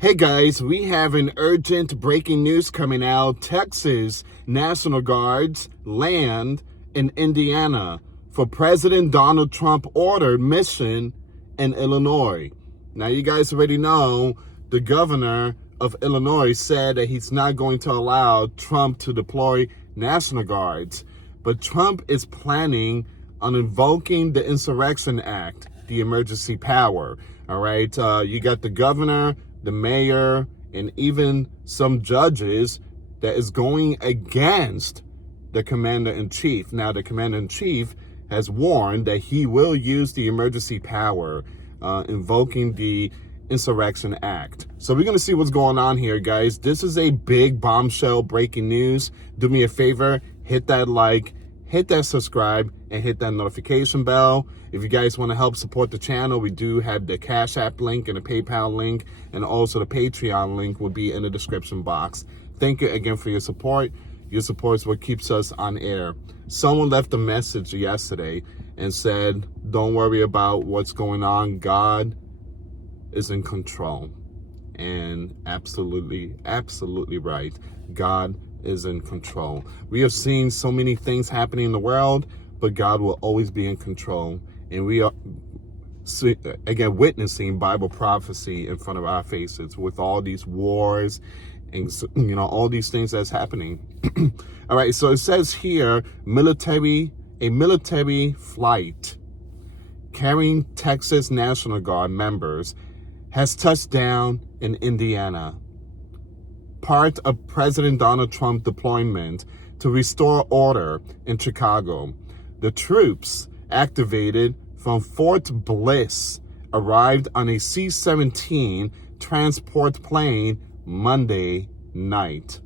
Hey guys, we have an urgent breaking news coming out. Texas National Guards land in Indiana for President Donald Trump ordered mission in Illinois. Now you guys already know the governor of Illinois said that he's not going to allow Trump to deploy National Guards. But Trump is planning on invoking the Insurrection Act, the emergency power. All right, you got the governor, the mayor, and even some judges that is going against the commander-in-chief. Now, the commander-in-chief has warned that he will use the emergency power, invoking the Insurrection Act. So we're going to see what's going on here, guys. This is a big bombshell breaking news. Do me a favor, hit that like, hit that subscribe, and hit that notification bell. If you guys want to help support the channel, we do have the Cash App link and the PayPal link, and also the Patreon link will be in the description box. Thank you again for your support. Your support is what keeps us on air. Someone left a message yesterday and said, don't worry about what's going on. God is in control. And absolutely right. God is in control. We have seen so many things happening in the world, but God will always be in control. And we are, again, witnessing Bible prophecy in front of our faces with all these wars and, all these things that's happening. All right, so it says here, a military flight carrying Texas National Guard members has touched down in Indiana, part of President Donald Trump's deployment to restore order in Chicago. The troops activated from Fort Bliss arrived on a C-17 transport plane Monday night.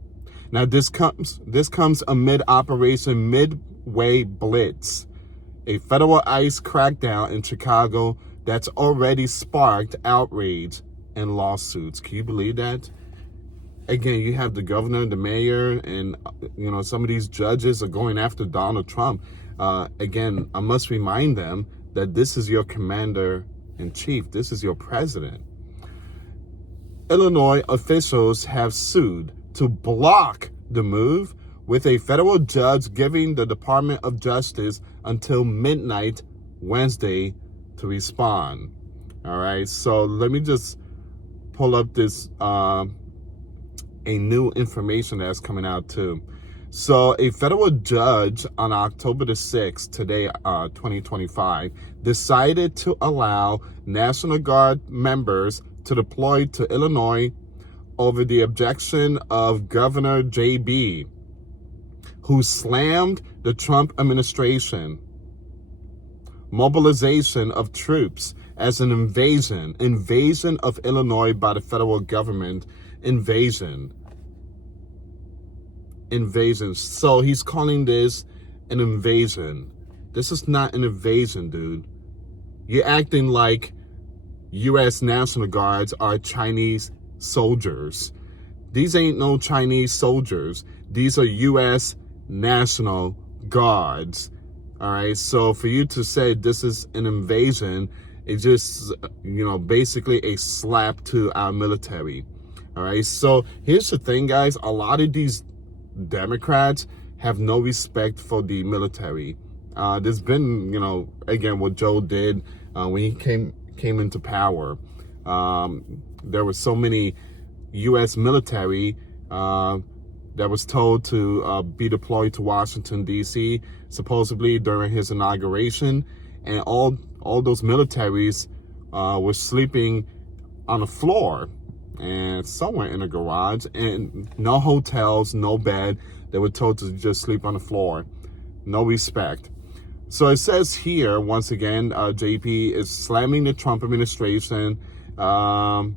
Now this comes amid Operation Midway Blitz, a federal ICE crackdown in Chicago that's already sparked outrage and lawsuits. Can you believe that? Again, you have the governor, the mayor, and some of these judges are going after Donald Trump. Again, I must remind them that this is your commander-in-chief. This is your president. Illinois officials have sued to block the move, with a federal judge giving the Department of Justice until midnight Wednesday to respond. All right, so let me just pull up this a new information that's coming out too. So a federal judge on October the 6th, today, 2025, decided to allow National Guard members to deploy to Illinois over the objection of Governor J.B., who slammed the Trump administration mobilization of troops as an invasion of Illinois by the federal government. Invasion. So he's calling this an invasion. This is not an invasion, dude. You're acting like US National Guards are Chinese soldiers. These ain't no Chinese soldiers. These are US National Guards. All right, so for you to say this is an invasion, it's just, basically a slap to our military. All right, so here's the thing, guys. A lot of these Democrats have no respect for the military. There's been, again, what Joe did when he came into power. There were so many U.S. military that was told to be deployed to Washington, D.C., supposedly during his inauguration. And all those militaries were sleeping on the floor and somewhere in a garage, and no hotels, no bed. They were told to just sleep on the floor. No respect. So it says here, once again, JP is slamming the Trump administration and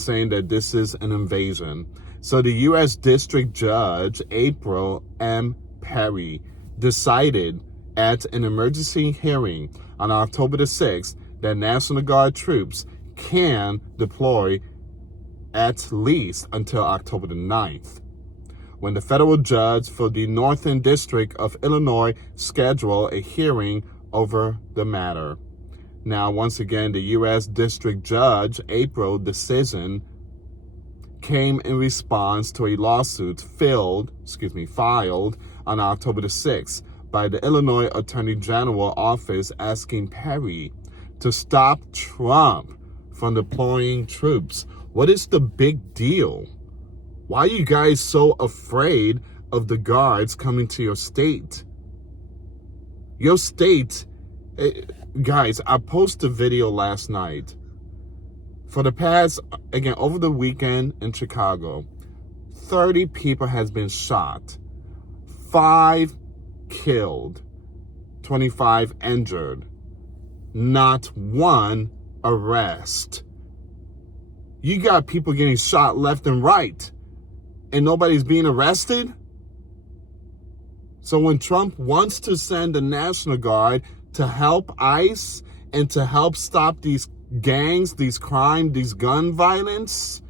saying that this is an invasion. So the U.S. District Judge, April M. Perry, decided at an emergency hearing on October the 6th that National Guard troops can deploy at least until October the 9th, when the federal judge for the Northern District of Illinois scheduled a hearing over the matter. Now, once again, the U.S. District Judge April decision came in response to a lawsuit filed on October the 6th by the Illinois Attorney General office asking Perry to stop Trump from deploying troops. What is the big deal? Why are you guys so afraid of the guards coming to your state? Your state, guys, I posted a video last night. For the past, again, over the weekend in Chicago, 30 people has been shot, 5 killed, 25 injured, not one arrest. You got people getting shot left and right, and nobody's being arrested? So when Trump wants to send the National Guard to help ICE and to help stop these gangs, these crime, these gun violence,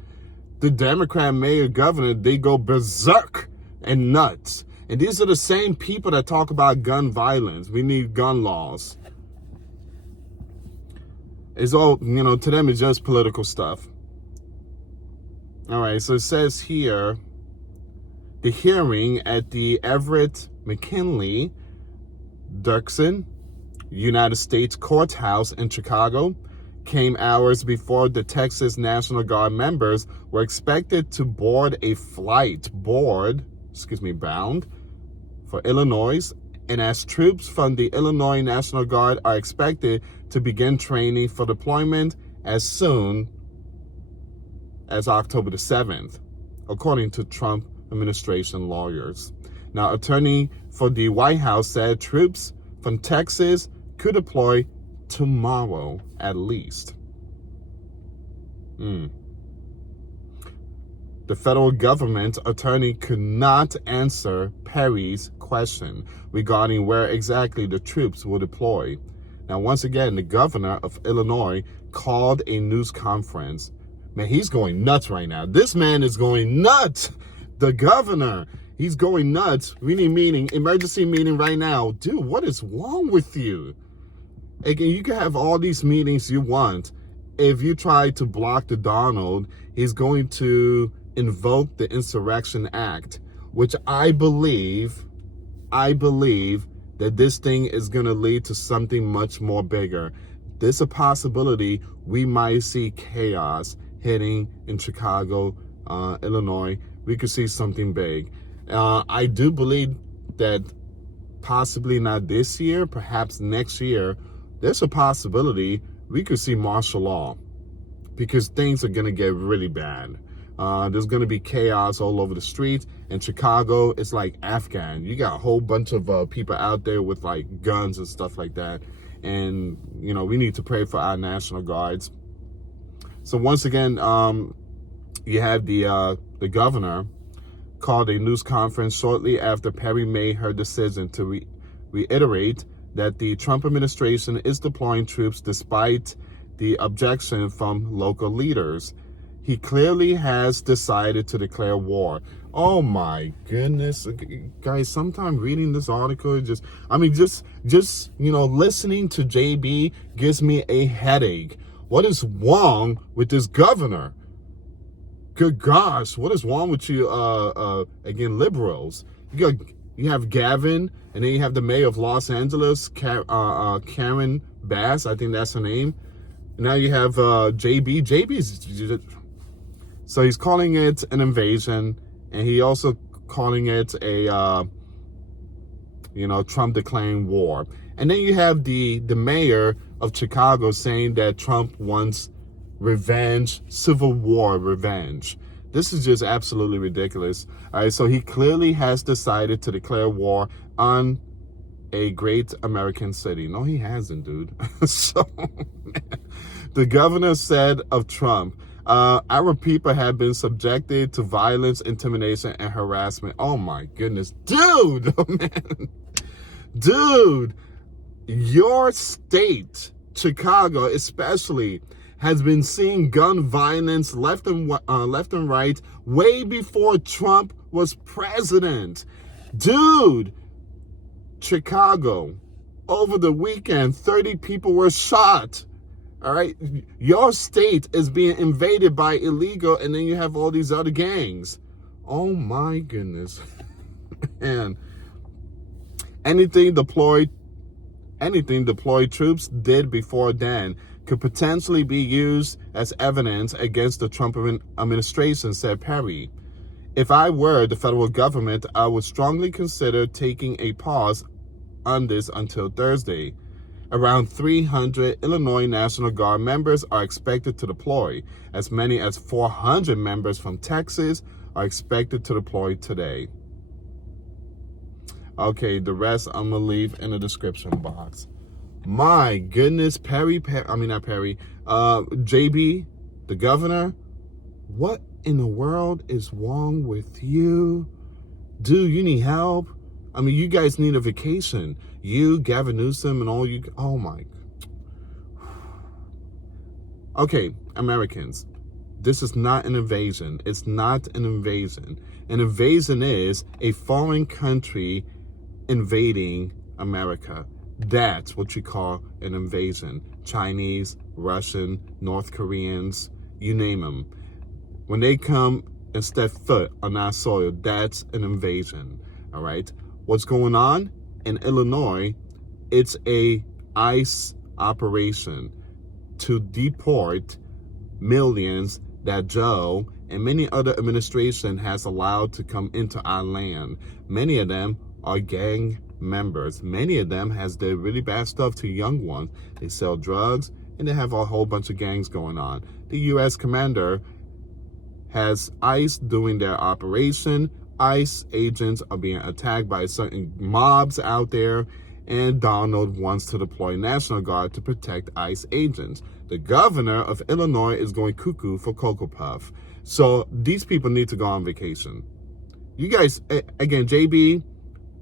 the Democrat mayor, governor, they go berserk and nuts. And these are the same people that talk about gun violence. We need gun laws. It's all, to them it's just political stuff. All right, so it says here, the hearing at the Everett McKinley Dirksen United States Courthouse in Chicago came hours before the Texas National Guard members were expected to board a flight bound for Illinois, and as troops from the Illinois National Guard are expected to begin training for deployment as soon as October the 7th, according to Trump administration lawyers. Now, attorney for the White House said troops from Texas could deploy tomorrow at least. The federal government attorney could not answer Perry's question regarding where exactly the troops will deploy. Now, once again, the governor of Illinois called a news conference. Man, he's going nuts right now. This man is going nuts. The governor, he's going nuts. We need emergency meeting right now. Dude, what is wrong with you? Again, you can have all these meetings you want. If you try to block the Donald, he's going to invoke the Insurrection Act, which I believe that this thing is going to lead to something much more bigger. There's a possibility we might see chaos hitting in Chicago, Illinois. We could see something big. I do believe that possibly not this year, perhaps next year, there's a possibility we could see martial law because things are going to get really bad. There's going to be chaos all over the streets. In Chicago, it's like Afghan. You got a whole bunch of people out there with like guns and stuff like that. And, we need to pray for our National Guards. So once again, you have the governor called a news conference shortly after Perry made her decision to reiterate that the Trump administration is deploying troops despite the objection from local leaders. He clearly has decided to declare war. Oh my goodness, guys, sometimes reading this article, just listening to JB gives me a headache. What is wrong with this governor? Good gosh, what is wrong with you, again, liberals? You have Gavin, and then you have the mayor of Los Angeles, Karen Bass, I think that's her name. Now you have JB. So he's calling it an invasion, and he also calling it a, Trump declaring war. And then you have the mayor of Chicago saying that Trump wants revenge, civil war revenge. This is just absolutely ridiculous. All right, so he clearly has decided to declare war on a great American city. No, he hasn't, dude. So, the governor said of Trump, our people have been subjected to violence, intimidation, and harassment. Oh my goodness. Dude, oh man. Dude, your state, Chicago especially, has been seeing gun violence left and right way before Trump was president. Dude, Chicago, over the weekend, 30 people were shot. All right, your state is being invaded by illegal, and then you have all these other gangs. Oh my goodness. And anything deployed troops did before then could potentially be used as evidence against the Trump administration, said Perry. If I were the federal government, I would strongly consider taking a pause on this until Thursday. Around 300 Illinois National Guard members are expected to deploy. As many as 400 members from Texas are expected to deploy today. Okay, the rest I'm going to leave in the description box. My goodness, JB, the governor, what in the world is wrong with you? Dude, you need help? I mean, you guys need a vacation. You, Gavin Newsom, and all you, oh my. Okay, Americans, this is not an invasion. It's not an invasion. An invasion is a foreign country invading America. That's what you call an invasion. Chinese, Russian, North Koreans, you name them. When they come and step foot on our soil, that's an invasion, all right? What's going on in Illinois, it's a ICE operation to deport millions that Joe and many other administration has allowed to come into our land. Many of them are gang members. Many of them has did really bad stuff to young ones. They sell drugs and they have a whole bunch of gangs going on. The US commander has ICE doing their operation. ICE agents are being attacked by certain mobs out there, and Donald wants to deploy National Guard to protect ICE agents. The governor of Illinois is going cuckoo for Cocoa Puff. So these people need to go on vacation. You guys, again, JB,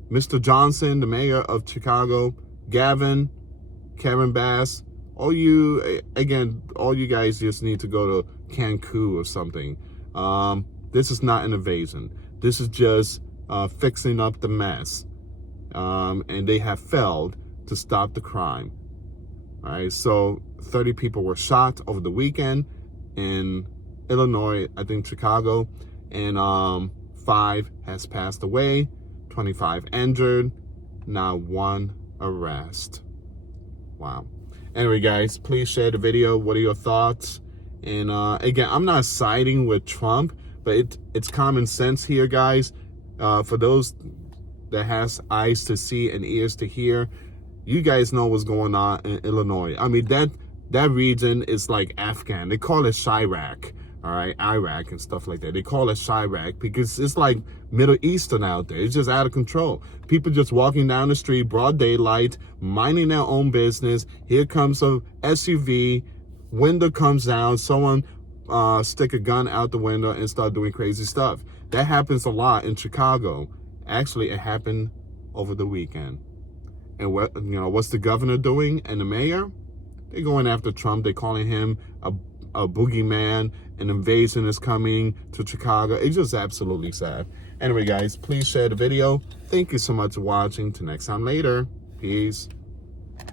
Mr. Johnson, the mayor of Chicago, Gavin, Karen Bass, all you guys just need to go to Cancun or something. This is not an invasion. This is just fixing up the mess. And they have failed to stop the crime. All right, so 30 people were shot over the weekend in Illinois, I think Chicago, and 5 has passed away, 25 injured, now 1 arrest. Wow. Anyway, guys, please share the video. What are your thoughts? And again, I'm not siding with Trump, but it's common sense here, guys. For those that has eyes to see and ears to hear, you guys know what's going on in Illinois. I mean, that region is like Afghan. They call it Chirac, all right, Iraq and stuff like that. They call it Chirac because it's like Middle Eastern out there. It's just out of control. People just walking down the street, broad daylight, minding their own business. Here comes a SUV, window comes down, someone stick a gun out the window and start doing crazy stuff. That happens a lot in Chicago. Actually, it happened over the weekend. And what's the governor doing and the mayor? They're going after Trump. They're calling him a boogeyman. An invasion is coming to Chicago. It's just absolutely sad. Anyway, guys, please share the video. Thank you so much for watching. Till next time later. Peace.